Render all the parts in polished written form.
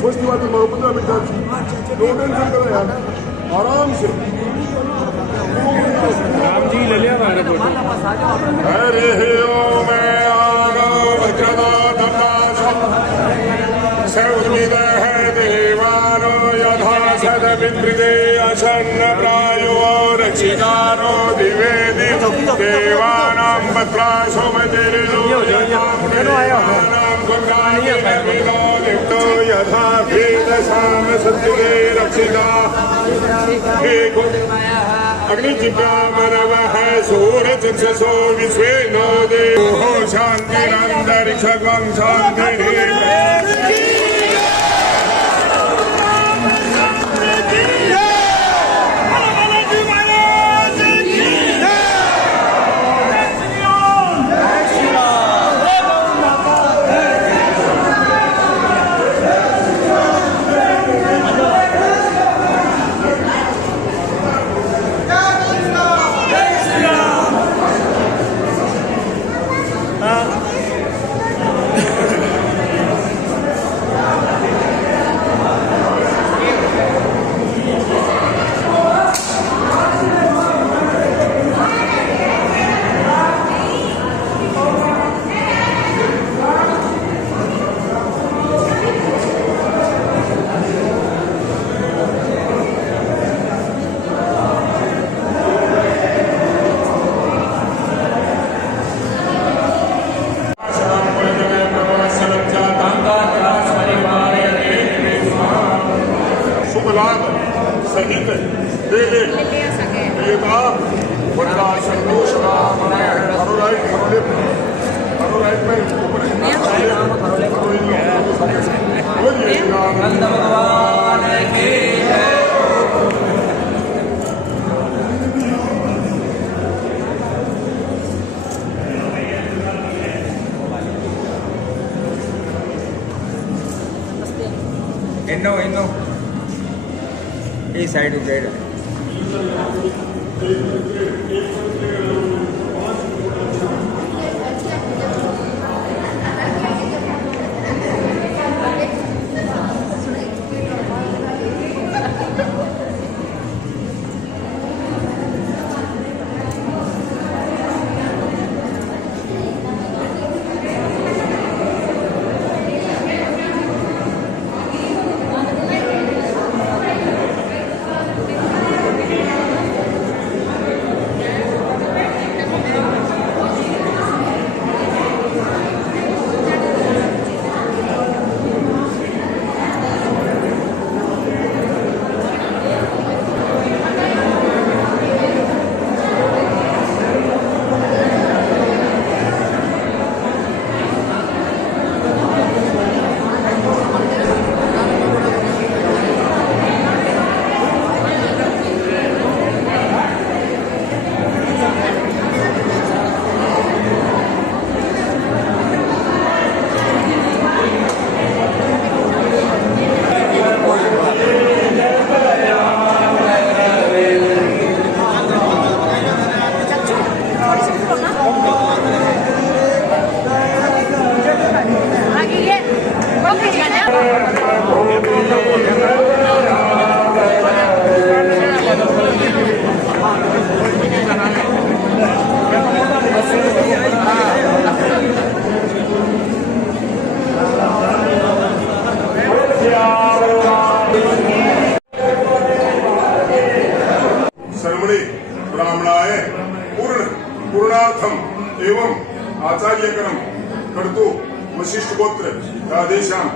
स्वस्ति बात है, 15 मिनट नो टेंशन करो यार, आराम से। राम जी ले लिया हमारे फोटो। हरे ओ मैं आगा वज्रनाथनाशम सौर्मिद है देवानो यथा सदमित्रिदे अशन्न प्रायो रक्षिकारो दिवे देवानां भद्राशो मतिर्नो यथा वेद साम सत्युगे रक्षिता अग्नि चित्रामरव है सूरज चक्षुषो विश्वे नो देवो शांतिरंतरिक्षं शांति। सहित दे दे ये बात बड़ा संतोष का मनाया है। हरोराइट में ऊपर भगवान की इन्नो ಈ ಸೈಡ್ ब्राह्मणाय पूर्णार्थम एवं आचार्यकरम कर्तु वशिष्ठ गोत्र राधेश्याम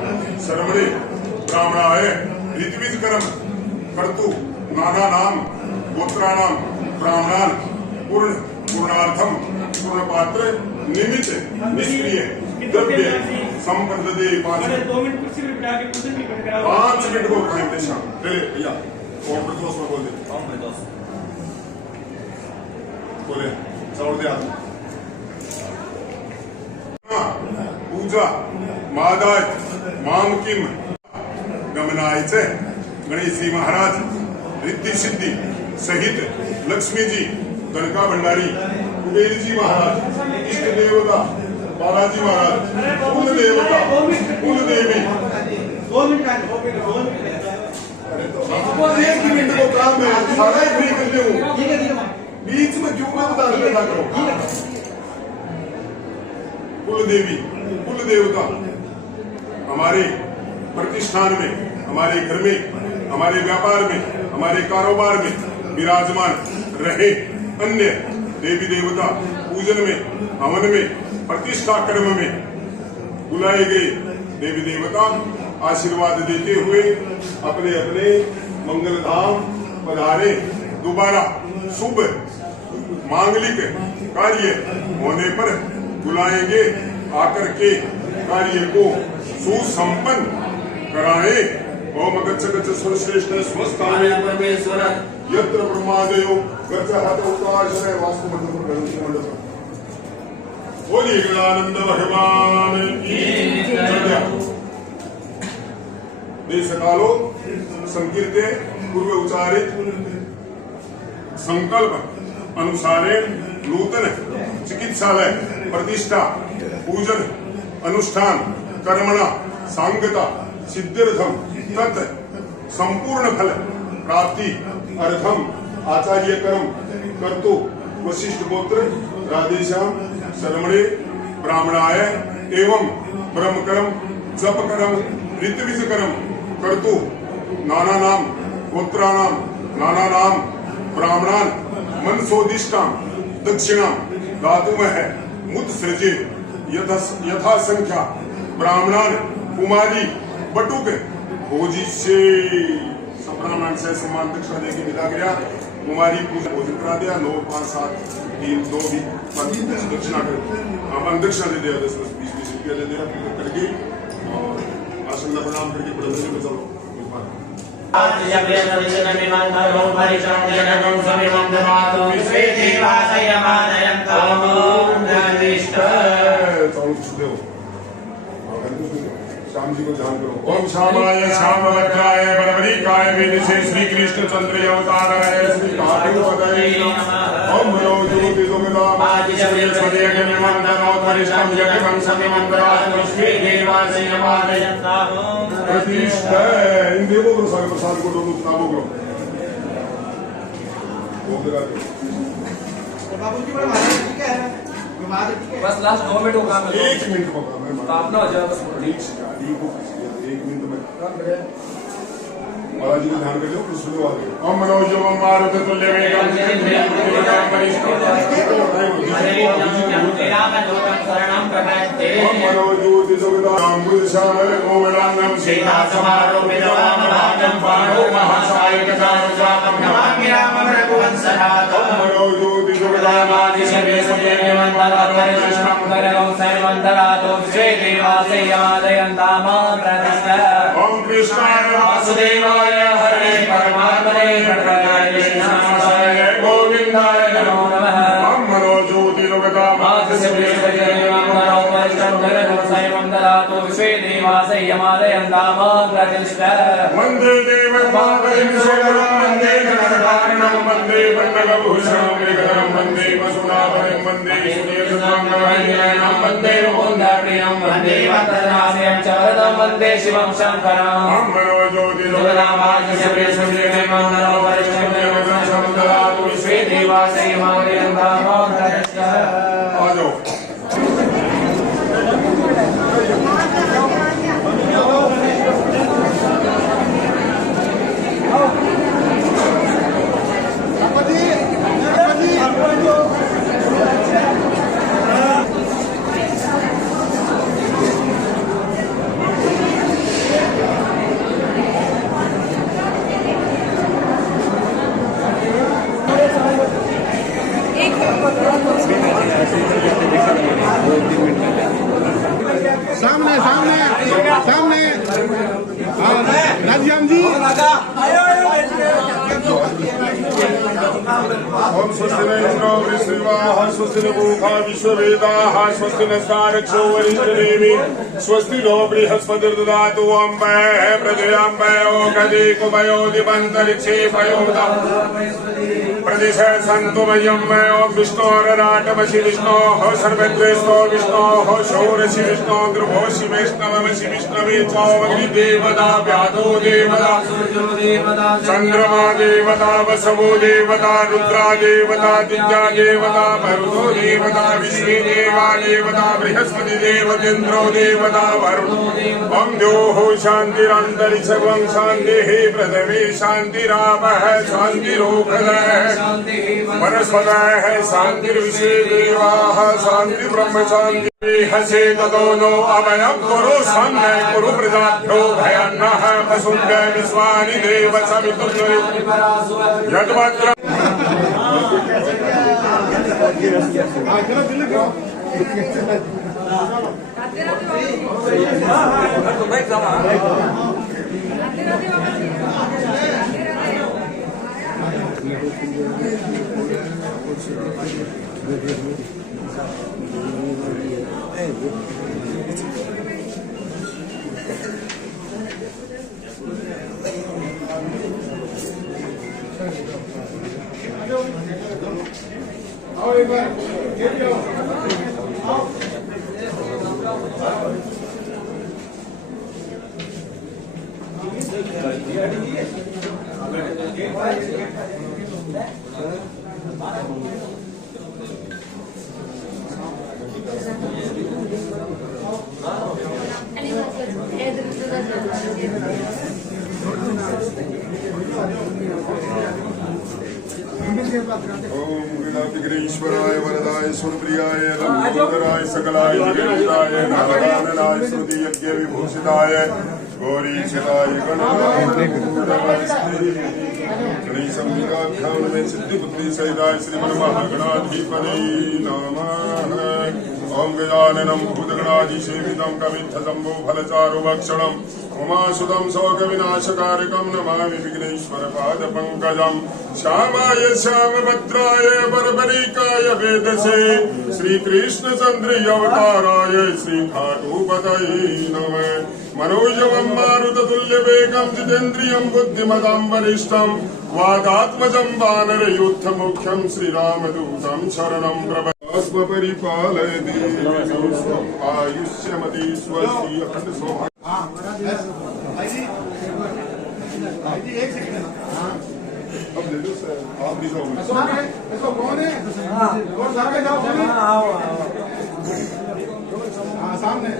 सर्वणे ब्राह्मणाय ऋत्विजकरम कर्तु नानानाम गोत्राणाम ब्राह्मणान पूर्णार्थम पूर्णपात्र निमित्त निष्क्रिय द्रव्य संपदे 5 मिनट को टाइम दे शाम ले भैया और प्रदोष में बोल दे बोले चौड़ दे पूजा मादाय मामकिम गमनायचे गणेशजी महाराज रिद्धी सिद्धी सहित लक्ष्मी जी गणका भंडारी कुबेर जी महाराज इष्ट देवता बालाजी महाराज कुल देवता कुल देवी 2 मिनट का 2 मिनट एक मिनट को काम है, सारा ही फ्री कर ले हूँ। ठीक है बीच में क्यों मैं बता देता करो। कुल देवी, कुल देवता हमारे प्रतिष्ठान में, हमारे घर में, हमारे व्यापार में, हमारे कारोबार में विराजमान रहे। अन्य देवी देवता पूजन में, हवन में, प्रतिष्ठा कर्म में बुलाए गए देवी देवता आशीर्वाद देते हुए अपने अपने मंगल धाम पधारे। दोबारा शुभ मांगलिक कार्य होने पर बुलाएंगे, आकर के कार्य को सुसंपन्न कराए। ओम गच्छ गच्छ सर्वश्रेष्ठ स्वस्थाने परमेश्वर यत्र ब्रह्मादयो गच्छ हत उताशय वास्तु मंडल। बोलिए गणानंद भगवान की जय। देश कालो संकीर्ते पूर्व उच्चारित संकल्प अनुसारे नूतन चिकित्सालय प्रतिष्ठा पूजन अनुष्ठान कर्मणा सांगता सिद्ध्यर्थम तत् संपूर्ण फल प्राप्ति अर्थम आचार्य कर्म कर्तु वशिष्ठ गोत्र राधेश्याम शर्मणे ब्राह्मणाय एवं ब्रह्म कर्म जप कर्म ऋतविज कर्म कर्तु नाना नाम गोत्राणाम नाना नाम ब्राह्मणान मनसोदिष्टाम दक्षिणा दातुमः मुद सृजे यथा संख्या ब्राह्मणान कुमारी बटुक भोजिष्ये। सब ब्राह्मण से सम्मान दक्षिणा देके विदा गया। कुमारी पूजा भोजन करा दिया। 9 5 7 3 2 भी दक्षिणा कर हम दक्षिणा दे दिया। 10 20 रुपया दे दिया करके और आसन प्रणाम करके प्रदर्शन में चलो। श्याम जी को ध्यान करो। ओम श्यामाय श्यामवक्त्राय बलवरीकाय वेदसे श्री कृष्ण चंद्र अवताराय श्री काकुपतये नमः। ओम मनोज्योति सुगंधाम आदिशरीरस्वदेह निमंत्रणोत्तरिष्टम यज्ञवंशं निमंत्रणात् पुष्पे देवासय नमादयन्ताः प्रतिष्ठा। इन देवों को सारे प्रसाद को दोनों नामों को बाबूजी बड़ा महाराज ठीक है बस लास्ट 2 मिनट होगा। 1 मिनट का काम है। अपना हो जाएगा बस। एक मिनट में महाराज जी को ध्यान कर लो। कृष्ण को आगे ओम मनोजो मारुत तुल्य वेगम ओम मनोज्योति सुगंधाम बुद्धश्यामल कोमलांगम सीता समारोपितवाम भागम पाणो महासायकतानुजातम नमामि रामं रघुवंशनाथं। ओम मनोज्योति सुगंधाम आदिशरीरस्वदेह निमंत्रणोत्तरिष्टम कृष्णं करगं सर्वन्तरातो विश्वे देवासय नमादयन्ताः प्रतिष्ठा। ओम कृष्णाय वासुदेवाय हरे परमात्मने कृष्णाय गोविंदाय नमो नमः। ओम मनोज्योति सुगंधाम आदिशरीरस्वदेह निमंत्रणोत्तरिष्टम कृष्णं सर्वन्तरातो विश्वे देवासय नमादयन्ताः प्रतिष्ठा। वन्दे देवमातरं सुगणं वन्दे गणनाथं वन्दे वन्दनभूषणं मृगधरं वन्दे वसुनाभरं वन्दे सुदीर्घसुमङ्गलवैर्यं वन्दे मोहनप्रियं वन्दे वन्दनास्यं च वरदं वन्दे शिवं शङ्करम्। ओम मनोज्योति सुगंधामादिशरीरस्वदेह निमंत्रणोत्तरिष्टम कृष्णं सर्वन्तरातो विश्वे देवासय नमादयन्ताः प्रतिष्ठा। आ जाओ। सामने सामने सामने राजश्याम जी ओम स्वस्ति स्वस्ति न इंद्रो वृश्चिवाः स्वस्ति न पूषा विश्ववेदाः स्वस्ति नस्तारक्षो वरिष्ठदेवी स्वस्ति नो बृहस्पतिर्ददातु अम्बे प्रजयाम्बे ओगदे कुमयो दिवन्तरिक्षे पयोदा प्रदिश सन्तुमयं ओं विष्णोरराटमसि विष्णोः सर्वद्वेष्टो विष्णोः शौरसि विष्णो द्रुभोषि वैष्णवमसि विष्णवे चौमग्निदेवता व्याधो देवता चन्द्रमा देवता वसवो देवता रुद्रा देवता दिव्या देवता मरुतो देवता विश्वे देवा देवता बृहस्पति देवतेन्द्रो देवता वरुणो ओं द्योः शान्तिरन्तरिक्षं शान्तिः पृथिवी शान्तिरापः शान्तिरोषधः वनस्पतयः शान्तिर्विश्वे देवाः शान्ति ब्रह्म शान्ति हसे ततो नो अभयं कुरु सम्य कुरु प्रजाभ्यो भयन्नः पशुभ्य विश्वानि देव सवितुर्यो यद्वत्र ओम गणाधिकेश्वराय वरदाय सुरप्रियाय लंबोदराय सकलाय जगन्नाथाय नारायणाय श्रुति यज्ञ विभूषिताय गौरीचराय गणनाय श्री संविदाख्यान में सिद्धि बुद्धि सहिताय श्रीमन महागणाधिपति नमः। ओम गजाननं भूतगणाधिसेवितं कवित्थजम्बो फलचारुभक्षणम् उमासुतं शोकविनाशकारकं नमामि विघ्नेश्वरपादपङ्कजम् श्यामाय श्यामभद्राय बर्बरीकाय वेदसे श्रीकृष्णचन्द्रावताराय श्रीखाटूपतये नमः। मनोजवं मारुततुल्यवेगं जितेन्द्रियं बुद्धिमतां वरिष्ठं वादात्मजं वानरयूथमुख्यं श्रीरामदूतं शरणं प्रपद्ये परिपालय आयुष्यमती स्वस्ति अखंड सौभाग्य। अब ले लो सर, आप भी जाओ। कौन है? हाँ सामने।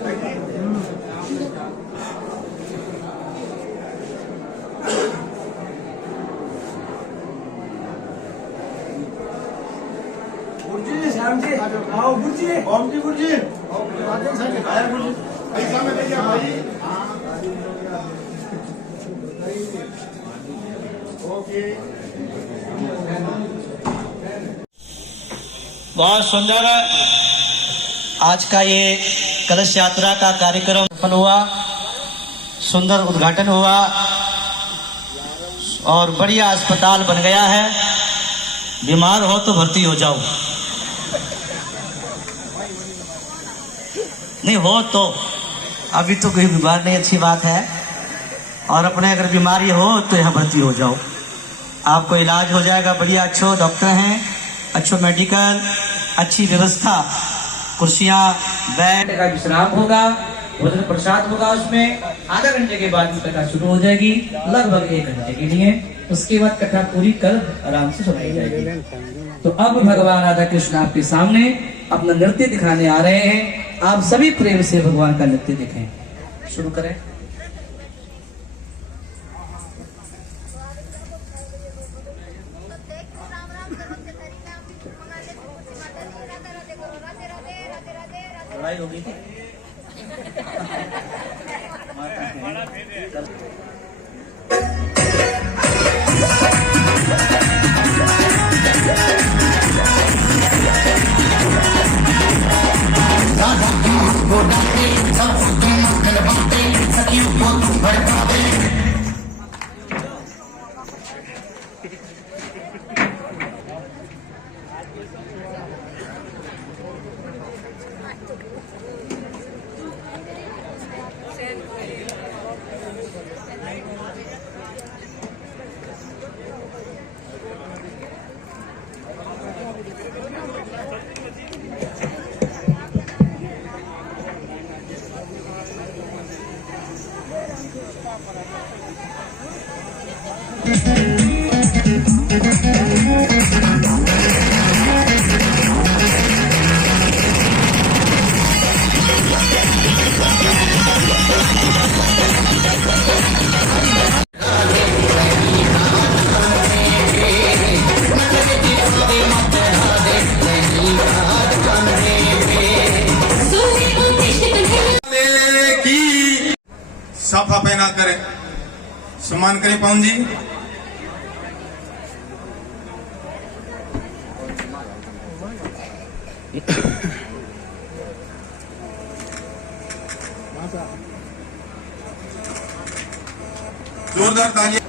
गुरुजी श्याम जी आओ गुरुजी ओम जी गुरुजी राजेश सर आया गुरुजी ऐसा में देखिए भाई ओके बहुत सुंदर आज का ये कलश यात्रा का कार्यक्रम सफल हुआ, सुंदर उद्घाटन हुआ और बढ़िया अस्पताल बन गया है। बीमार हो तो भर्ती हो जाओ, नहीं हो तो अभी तो कोई बीमार नहीं, अच्छी बात है। और अपने अगर बीमारी हो तो यहाँ भर्ती हो जाओ, आपको इलाज हो जाएगा। बढ़िया अच्छो डॉक्टर हैं, अच्छो मेडिकल, अच्छी व्यवस्था, कुर्सियाँ, बेड का विश्राम होगा, भोजन प्रसाद होगा। उसमें आधा घंटे के बाद कथा शुरू हो जाएगी, लगभग 1 घंटे के लिए। उसके बाद कथा पूरी कर आराम से सुनाई जाएगी। तो अब भगवान राधा कृष्ण आपके सामने अपना नृत्य दिखाने आ रहे हैं। आप सभी प्रेम से भगवान का नृत्य देखें। शुरू करें। लड़ाई हो गई थी। की साफा पहना कर सम्मान करें पवन जी। जोरदार तालियां।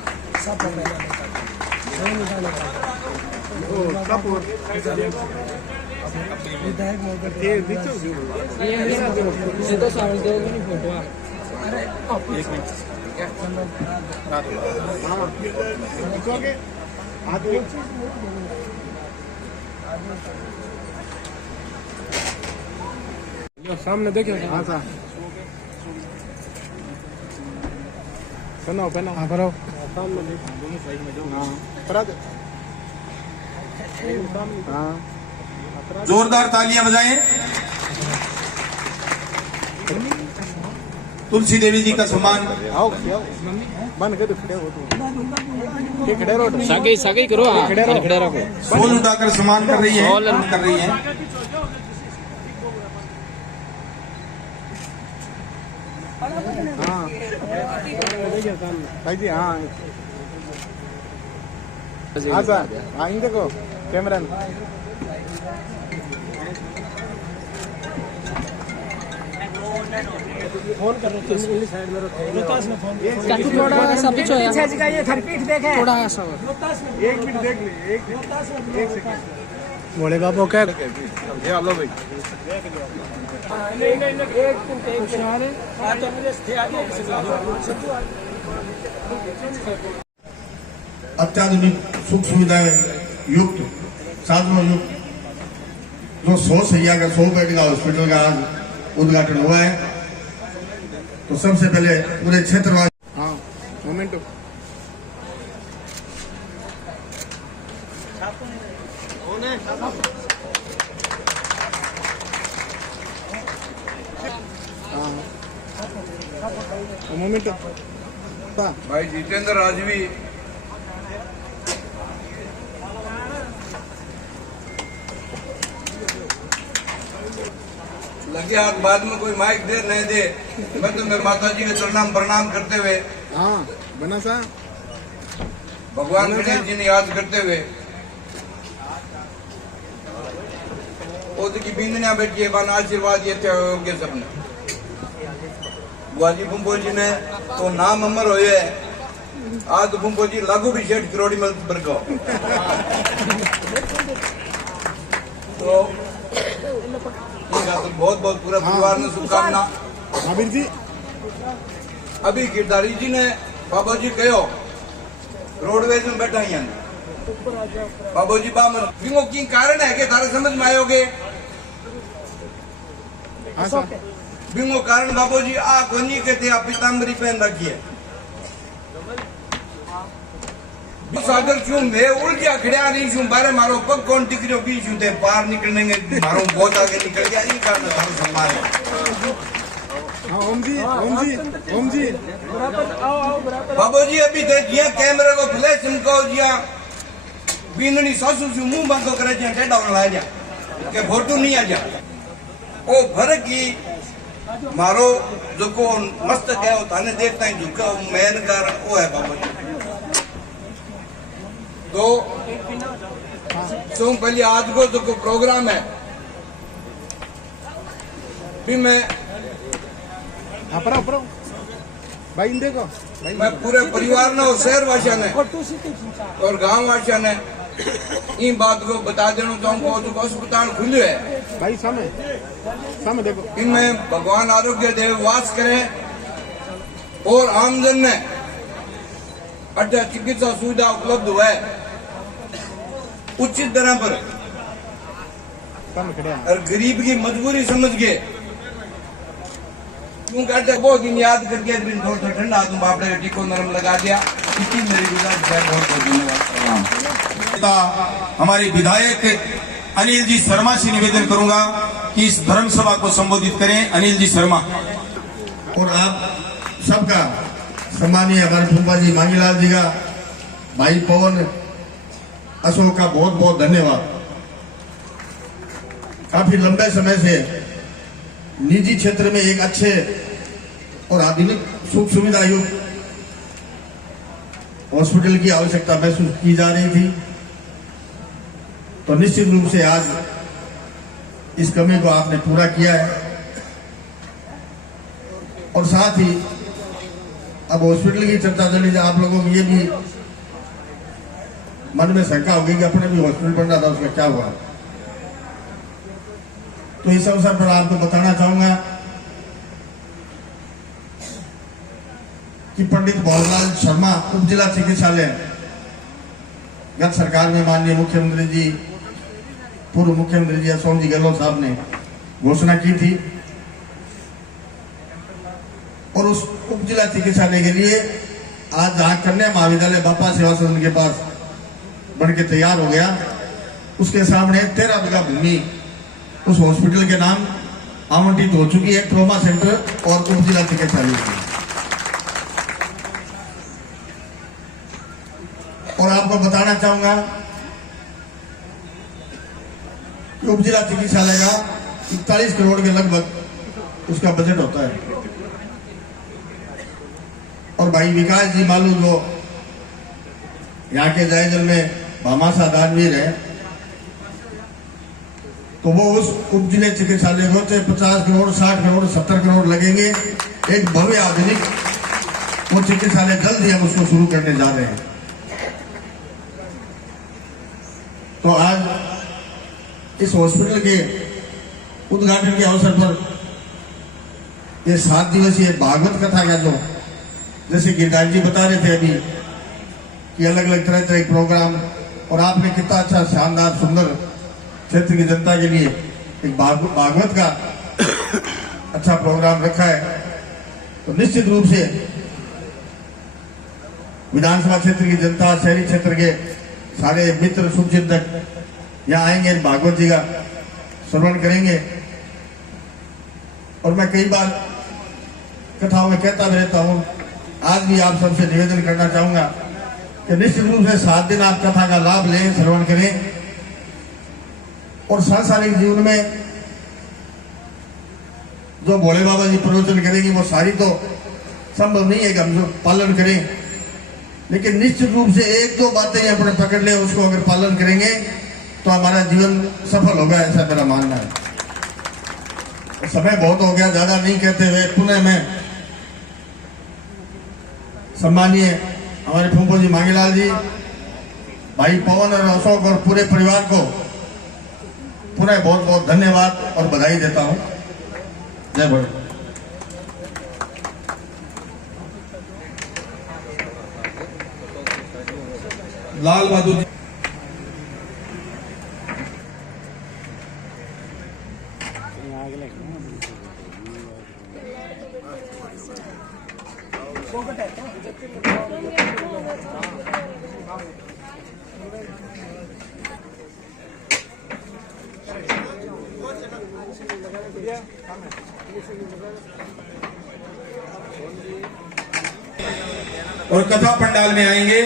सामने देखो। हाँ सर पहनाओ हाँ भरो सामने देखो दोनों साइड में जो हाँ परा दे हाँ जोरदार तालियां बजाएं। तुलसी देवी जी का सम्मान। आओ बन के तो खड़े हो तुम ये खड़े रहो सागे सागे करो हाँ खड़े रहो सोल उठाकर सम्मान कर रही है हाँ भाई जी हाँ हाँ सर हाँ इन देखो कैमरा फोन कर रहे थे साइड में थोड़ा सा पीछे ये खरपीट देखे थोड़ा सा एक मिनट देख ले एक सेकंड बोले बाबू क्या ये लो भाई अत्याधुनिक सुख सुविधाएं युक्त साधनों युक्त जो 100 सैया का 100 बेड का हॉस्पिटल का आज उद्घाटन हुआ है। तो सबसे पहले पूरे क्षेत्र हाँ मोमेंटो मोमेंटो भाई जितेंद्र राजवी लगे हाथ बाद में कोई माइक दे नहीं दे मैं तो मेरे माता जी के चरणाम प्रणाम करते हुए हाँ बना सा भगवान गणेश जी ने याद करते हुए की बिंदनिया बैठी है बान आशीर्वाद ये थे होंगे सबने बुआजी बुम्बो जी ने तो नाम अमर हुए आज तो बुम्बो जी लागू भी 60 करोड़ मिल बरगो तो बहुत बहुत पूरा परिवार ने शुभकामना। महावीर जी अभी गिरधारी जी ने बाबा जी कहो रोडवेज में बैठा ही बाबू जी बामन बिंगो की कारण है कि थारे समझ में आयोगे बिंगो कारण बाबू जी आ कोनी के थे आप पीताम्बरी पहन रखी है सागर क्यों मैं उल्टिया खड़िया नहीं छू बारे मारो पग कौन टिकरियो भी छू थे पार निकलने में मारो बहुत आगे निकल गया ये कारण थारो सम्मान है। हाँ ओम जी बाबू जी अभी थे जिया कैमरे को फ्लैश इनको जिया बींदनी सासू से मुंह बंद करे जिया टेढ़ा होने ला जा के फोटो नहीं आ जा ओ फर्क की मारो जो को मस्त है वो थाने देखता है झुका मेन कारण वो है बाबू जी तो सो पहले आज को जो को प्रोग्राम है भी मैं अपरा भाई इन देखो भाई मैं पूरे परिवार ने और शहर वासियों ने और गांव वासियों ने इन बात को बता देना चाहूंगा जो अस्पताल खुले है भाई सामने देखो इनमें भगवान आरोग्य देव वास करे और आमजन ने अच्छा चिकित्सा सुविधा उपलब्ध हुआ है उचित दर पर और गरीब की मजबूरी समझ के तू कहते बहुत दिन याद करके थोड़ा ठंडा तुम बापड़े का टीको नरम लगा दिया। इतनी मेरी गुजारिश है, बहुत बहुत धन्यवाद। हमारे विधायक अनिल जी शर्मा से निवेदन करूंगा कि इस धर्म सभा को संबोधित करें। अनिल जी शर्मा। और आप सबका सम्मानीय हमारे फूफा जी मांगीलाल जी का, भाई पवन अशोक का बहुत बहुत धन्यवाद। काफी लंबे समय से निजी क्षेत्र में एक अच्छे और आधुनिक सुख सुविधा युक्त हॉस्पिटल की आवश्यकता महसूस की जा रही थी, तो निश्चित रूप से आज इस कमी को आपने पूरा किया है। और साथ ही अब हॉस्पिटल की चर्चा चली जाए, आप लोगों को ये भी मन में शंका होगी कि अपने भी हॉस्पिटल बनना था, उसका क्या हुआ। तो इस अवसर पर आपको बताना चाहूंगा कि पंडित भवरलाल शर्मा उप जिला चिकित्सालय गत सरकार में माननीय मुख्यमंत्री जी, पूर्व मुख्यमंत्री जी अशोक जी गहलोत साहब ने घोषणा की थी, और उस उप जिला चिकित्सालय के लिए आज जहां कन्या महाविद्यालय बापा सेवा सदन के पास बनके तैयार हो गया, उसके सामने 13 बीघा भूमि उस हॉस्पिटल के नाम आवंटित हो चुकी है, ट्रॉमा सेंटर और उप जिला चिकित्सालय की। और आपको बताना चाहूंगा कि उप जिला चिकित्सालय का 41 करोड़ के लगभग उसका बजट होता है। और भाई विकास जी मालूम जो यहाँ के जायजल में भामाशाह दानवीर है, तो वो उस उप जिले चिकित्सालय को 50 करोड़ 60 करोड़ 70 करोड़ लगेंगे। एक भव्य आधुनिक वो चिकित्सालय जल्द ही हम उसको शुरू करने जा रहे हैं। तो आज इस हॉस्पिटल के उद्घाटन के अवसर पर ये 7 दिवसीय भागवत कथा का जो, जैसे गिरधारी जी बता रहे थे अभी कि अलग अलग तरह तरह के प्रोग्राम, और आपने कितना अच्छा शानदार सुंदर क्षेत्र की जनता के लिए एक भागवत का अच्छा प्रोग्राम रखा है। तो निश्चित रूप से विधानसभा क्षेत्र की जनता, शहरी क्षेत्र के सारे मित्र शुभचिंतक यहाँ आएंगे, भागवत जी का श्रवण करेंगे। और मैं कई बार कथाओं में कहता भी रहता हूँ, आज भी आप सबसे निवेदन करना चाहूंगा कि निश्चित रूप से 7 दिन आप कथा का लाभ लें, श्रवण करें। और सांसारिक जीवन में जो भोले बाबा जी प्रवचन करेंगे वो सारी तो संभव नहीं है कि हम जो पालन करें, लेकिन निश्चित रूप से 1-2 बातें अपने पकड़ लें, उसको अगर पालन करेंगे तो हमारा जीवन सफल होगा, ऐसा मेरा मानना है। समय बहुत हो गया, ज्यादा नहीं कहते हुए पुनः मैं सम्मानीय हमारे फूफा जी मांगीलाल जी, भाई पवन और अशोक और पूरे परिवार को पुनः बहुत बहुत धन्यवाद और बधाई देता हूं। जय भोले। लाल बहादुर जी। और कथा पंडाल में आएंगे